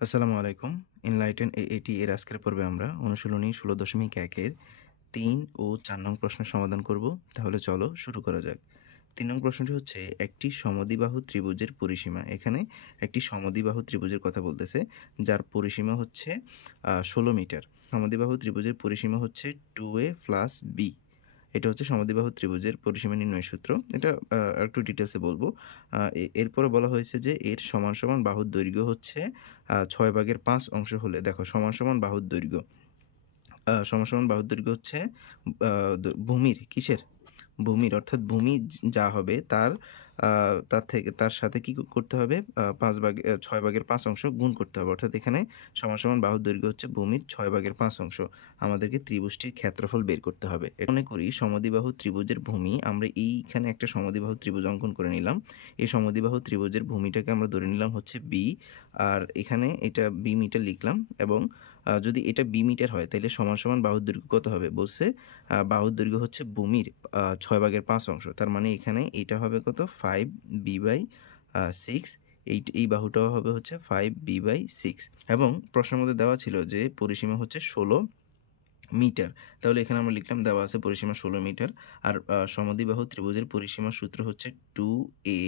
আসসালামু আলাইকুম। এনলাইটেন এএটি এর আজকের পর্বে আমরা অনুশীলনী ১৬.১ এর ৩ ও ৪ নং প্রশ্নের সমাধান করব। তাহলে চলো শুরু করা যাক। ৩ নং প্রশ্নটি হচ্ছে একটি সমদ্বিবাহু ত্রিভুজের পরিসীমা। এখানে একটি সমদ্বিবাহু ত্রিভুজের কথা বলতেছে, যার পরিসীমা হচ্ছে ১৬ মিটার। সমদ্বিবাহু ত্রিভুজের পরিসীমা হচ্ছে 2a প্লাস b। এটা হচ্ছে সমদ্বিবাহু ত্রিভুজের পরিসীমা নির্ণয়ের সূত্র। এটা আরেকটু ডিটেইলসে বলব। এরপরে বলা হয়েছে যে এর সমান, সমান বাহুর দৈর্ঘ্য হচ্ছে 6/5 অংশ হলে দেখো সমান, সমান বাহুর দৈর্ঘ্য। সমান, সমান বাহুর দৈর্ঘ্য হচ্ছে আ ভূমির কিসের? ভূমির অর্থাৎ ভূমি যা হবে তার সাথে কি করতে হবে? 6/5 অংশ গুণ করতে হবে। অর্থাৎ এখানে সমান, সমান বাহুর দৈর্ঘ্য হচ্ছে ভূমির 6/5 অংশ। আমাদেরকে ত্রিভুজটির ক্ষেত্রফল বের করতে হবে। মনে করি সমদ্বিবাহু ত্রিভুজের ভূমি, আমরা এইখানে একটা সমদ্বিবাহু ত্রিভুজ অঙ্কন করে নিলাম। এই সমদ্বিবাহু ত্রিভুজের ভূমিটাকে আমরা ধরে নিলাম হচ্ছে b, আর এখানে এটা b মিটার লিখলাম এবং যদি এটা b মিটার হয় তাহলে সমান, সমান বাহুর দৈর্ঘ্য কত হবে? বলছে বাহুর দৈর্ঘ্য হচ্ছে ভূমির 6/5 অংশ। তার মানে এখানে এটা হবে কত? 5b/6। এই বাহুটাও হবে হচ্ছে 5b/6 এবং প্রশ্নের মধ্যে দেওয়া ছিল যে পরিসীমা হচ্ছে 16 মিটার। তাহলে এখানে আমরা লিখলাম দেওয়া আছে পরিসীমা 16 মিটার। আর সমদ্বিবাহু ত্রিভুজের পরিসীমার সূত্র হচ্ছে 2a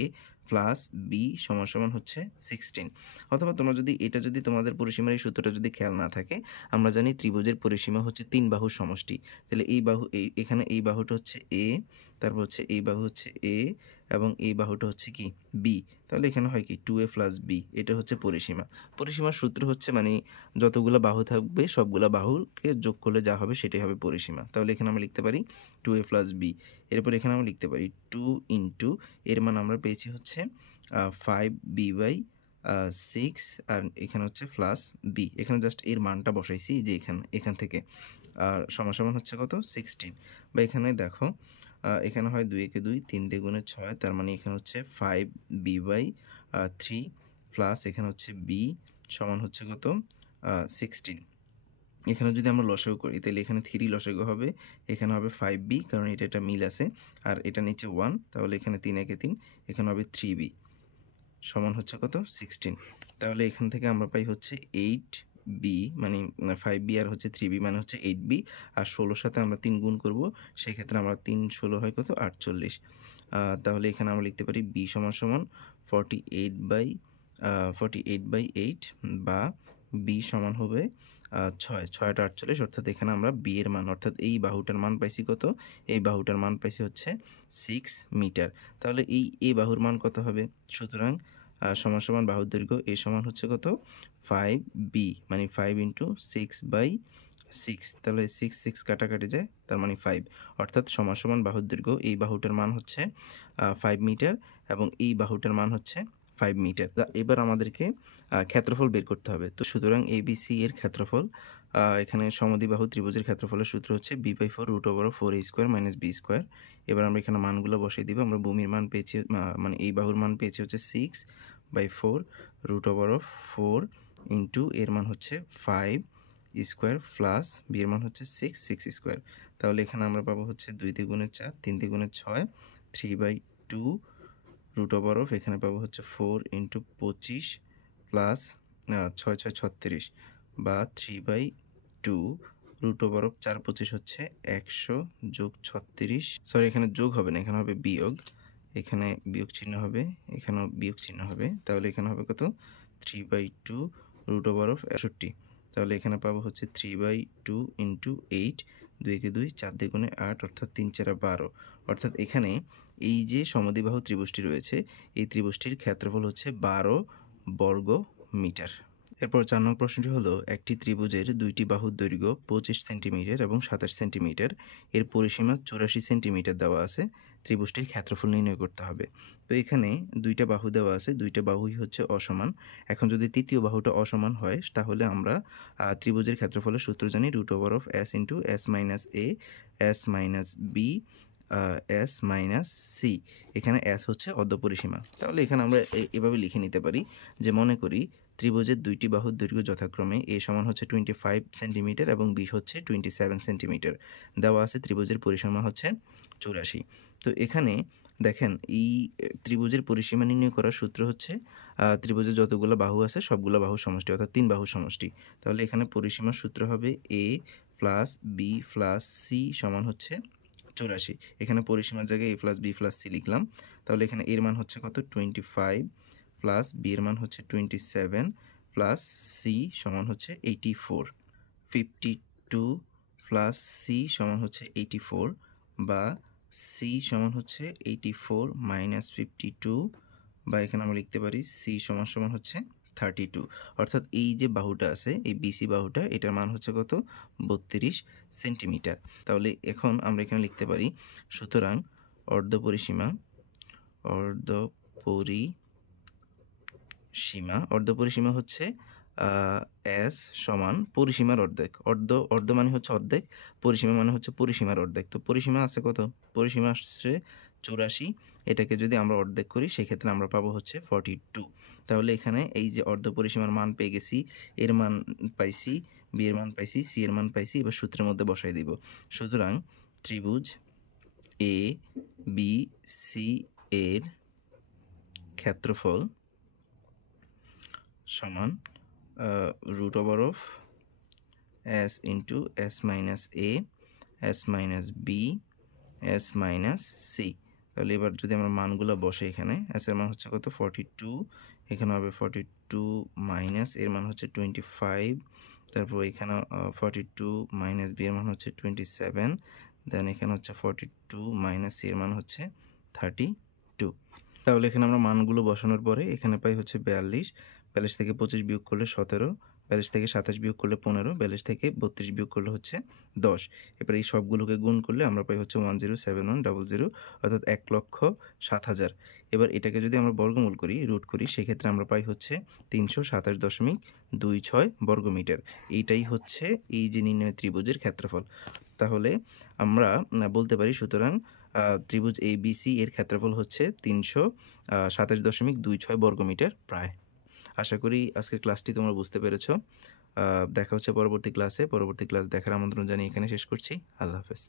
প্লাস b সমান হচ্ছে 16। অথবা তোমরা যদি তোমাদের পরিসীমার এই সূত্রটা যদি খেয়াল না থাকে, আমরা জানি ত্রিভুজের পরিসীমা হচ্ছে 3 বাহুর সমষ্টি। তাহলে এখানে এই বাহুটা হচ্ছে a, তারপর হচ্ছে এই বাহু হচ্ছে a এবং এই বাহুটা হচ্ছে কি b। তাহলে এখানে হয় কি 2a প্লাস b। এটা হচ্ছে পরিসীমা। পরিসীমার সূত্র হচ্ছে মানে যতগুলো বাহু থাকবে সবগুলা বাহুকে যোগ করলে যা হবে সেটাই হবে পরিসীমা। তাহলে এখানে আমরা লিখতে পারি 2a প্লাস b। এরপর এখানে আমরা লিখতে পারি 2 ইন্টু এর মান আমরা পেয়েছি হচ্ছে 5b/6 আর এখানে হচ্ছে প্লাস b। এখানে জাস্ট এর মানটা বসাইছি যে এখান থেকে। আর সমান হচ্ছে কত? 16। বা এখানে দেখো এখানে হয় 2 একে 2, 3 দিয়ে গুণে 6, তার মানে এখানে হচ্ছে 5b/3 প্লাস এখানে হচ্ছে b সমান হচ্ছে কত? 16। এখানে যদি আমরা লসাগু করি তাহলে এখানে 3 লসাগু হবে, এখানে হবে 5b কারণ এটা মিল আছে, আর এটা নিচে 1, তাহলে এখানে 3 একে 3, এখানে হবে 3b সমান হচ্ছে কত? 16। তাহলে এখান থেকে আমরা পাই হচ্ছে 8b, মানে 5b আর হচ্ছে 3b মানে হচ্ছে 8b, আর 16 সাথে আমরা 3 গুণ করব, সেক্ষেত্রে আমরা 3 16 হয় কত? 48। তাহলে এখানে আমরা লিখতে পারি b সমান 48/8 বা b সমান হবে 6, 6টা 48, অর্থাৎ এখানে আমরা b এর মান অর্থাৎ এই বাহুটার মান পাইছি কত? এই বাহুটার মান পাইছি হচ্ছে 6 মিটার। তাহলে এই বাহুর মান কত হবে? সুতরাং সমান বাহুর দৈর্ঘ্য a সমান হচ্ছে কত? 5b, মানে 5 ইন্টু 6/6। তাহলে 6 কাটাকাটি যায়, তার মানে 5, অর্থাৎ সমান বাহুর দৈর্ঘ্য এই বাহুটার মান হচ্ছে 5 মিটার এবং এই বাহুটার মান হচ্ছে 5 মিটার। এবার আমাদেরকে ক্ষেত্রফল বের করতে হবে। তো সুতরাং ABC এর ক্ষেত্রফল, এখানে সমদ্বিবাহু ত্রিভুজের ক্ষেত্রফলের সূত্র হচ্ছে b/4 √4a² - b²। এবার আমরা এখানে মানগুলো বসিয়ে দিব। আমরা ভূমির মান পেয়েছি, মানে এই বাহুর মান পেয়েছি হচ্ছে 6/4 √4 ইন্টু এর মান হচ্ছে 5 স্কোয়ার প্লাস b এর মান হচ্ছে 6 তাহলে এখানে আমরা পাবো হচ্ছে 2 দিয়ে গুণে 4, 3 দিয়ে গুণে 6, 3/2 এখানে পাবো হচ্ছে 4 ইন্টু 25 প্লাস 6 6 36 বা 3/2 4 25 হচ্ছে 100 যোগ 36, সরি এখানে যোগ হবে না, এখানে হবে বিয়োগ। এখানে বিয়োগ চিহ্ন হবে, এখানেও বিয়োগ চিহ্ন হবে, তাহলে এখানে হবে কত? 3/2 √62। তাহলে এখানে পাবো হচ্ছে 3/2 ইন্টু 8, 2 একে 2, 4 দিয়ে গুণে 8, অর্থাৎ 3 4 12। অর্থাৎ এখানে এই যে সমদ্বিবাহু ত্রিভুজটি রয়েছে, এই ত্রিভুজটির ক্ষেত্রফল হচ্ছে 12 বর্গ মিটার। এরপর 4 নং প্রশ্নটি হলো একটি ত্রিভুজের দুইটি বাহুর দৈর্ঘ্য 25 সেন্টিমিটার এবং 27 সেন্টিমিটার, এর পরিসীমা 84 সেন্টিমিটার দেওয়া আছে, ত্রিভুজটির ক্ষেত্রফল নির্ণয় করতে হবে। তো এখানে দুইটা বাহু দেওয়া আছে, দুইটা বাহুই হচ্ছে অসমান। এখন যদি তৃতীয় বাহুটা অসমান হয় তাহলে আমরা ত্রিভুজের ক্ষেত্রফলের সূত্র জানি √s into s minus a s minus b s minus c। এখানে s হচ্ছে অর্ধপরিসীমা। তাহলে এখানে আমরা এভাবে লিখে নিতে পারি যে মনে করি ত্রিভুজের দুইটি বাহুর দৈর্ঘ্য যথাক্রমে a সমান হচ্ছে 25 সেন্টিমিটার এবং b হচ্ছে 27 সেন্টিমিটার। দেওয়া আছে ত্রিভুজের পরিসীমা হচ্ছে 84। তো এখানে দেখেন এই ত্রিভুজের পরিসীমা নির্ণয় করার সূত্র হচ্ছে ত্রিভুজের যতগুলো বাহু আছে সবগুলো বাহুর সমষ্টি, অর্থাৎ 3 বাহুর সমষ্টি। তাহলে এখানে পরিসীমার সূত্র হবে a plus b plus c সমান হচ্ছে 84। এখানে পরিসীমার জায়গায় a plus b plus c লিখলাম। তাহলে এখানে এর মান হচ্ছে কত 25 প্লাস b এর মান হচ্ছে 27 প্লাস c সমান হচ্ছে 84। 52 প্লাস c সমান হচ্ছে 84 বা c সমান হচ্ছে 84 মাইনাস 52, বা এখানে আমরা লিখতে পারি c সমান সমান হচ্ছে 32। অর্থাৎ এই যে বাহুটা আছে এই বিসি বাহুটা, এটার মান হচ্ছে কত 32 সেন্টিমিটার। তাহলে এখন আমরা এখানে লিখতে পারি সুতরাং অর্ধপরিসীমা হচ্ছে এস সমান পরিসীমার অর্ধেক। অর্ধ মানে হচ্ছে অর্ধেক, পরিসীমা মানে হচ্ছে পরিসীমার অর্ধেক। তো পরিসীমা আছে কত, পরিসীমা আসছে 84, এটাকে যদি আমরা অর্ধেক করি সেক্ষেত্রে আমরা পাবো হচ্ছে 42। তাহলে এখানে এই যে অর্ধ পরিসীমার মান পেয়ে গেছি, এর মান পাইছি, বি এর মান পাইছি, সি এর মান পাইছি, এবার সূত্রের মধ্যে বসাই দিব। সুতরাং ত্রিভুজ এ বি সি এর ক্ষেত্রফল সমান root over of s into s minus a, s minus b, s minus c। তাহলে এবার যদি আমরা মানগুলো বসে, এখানে s এর মান হচ্ছে কত 42, এখানে হবে 42 মাইনাস এর মান হচ্ছে 25, তারপর এখানে 42 মাইনাস b এর মান হচ্ছে 27, দেন এখানে হচ্ছে 42 মাইনাস c এর মান হচ্ছে 32। তাহলে এখানে আমরা মানগুলো বসানোর পরে এখানে পাই হচ্ছে 42, 42 থেকে 25 বিয়োগ করলে 17, 42 থেকে 27 বিয়োগ করলে 15, 42 থেকে 32 বিয়োগ করলে হচ্ছে 10। এবার এই সবগুলোকে গুণ করলে আমরা পাই হচ্ছে 107100, অর্থাৎ 1,07,000। এবার এটাকে যদি আমরা বর্গমূল করি, রুট করি, সেক্ষেত্রে আমরা পাই হচ্ছে 327.26 বর্গমিটার। এইটাই হচ্ছে এই যে নির্ণয় ত্রিভুজের ক্ষেত্রফল। তাহলে আমরা বলতে পারি সুতরাং ত্রিভুজ ABC এর ক্ষেত্রফল হচ্ছে 327.26 বর্গমিটার প্রায়। আশা করি আজকের ক্লাসটি তোমরা বুঝতে পেরেছো। দেখা হচ্ছে পরবর্তী ক্লাসে। পরবর্তী ক্লাস দেখার আমন্ত্রণ জানিয়ে এখানে শেষ করছি। আল্লাহ হাফেজ।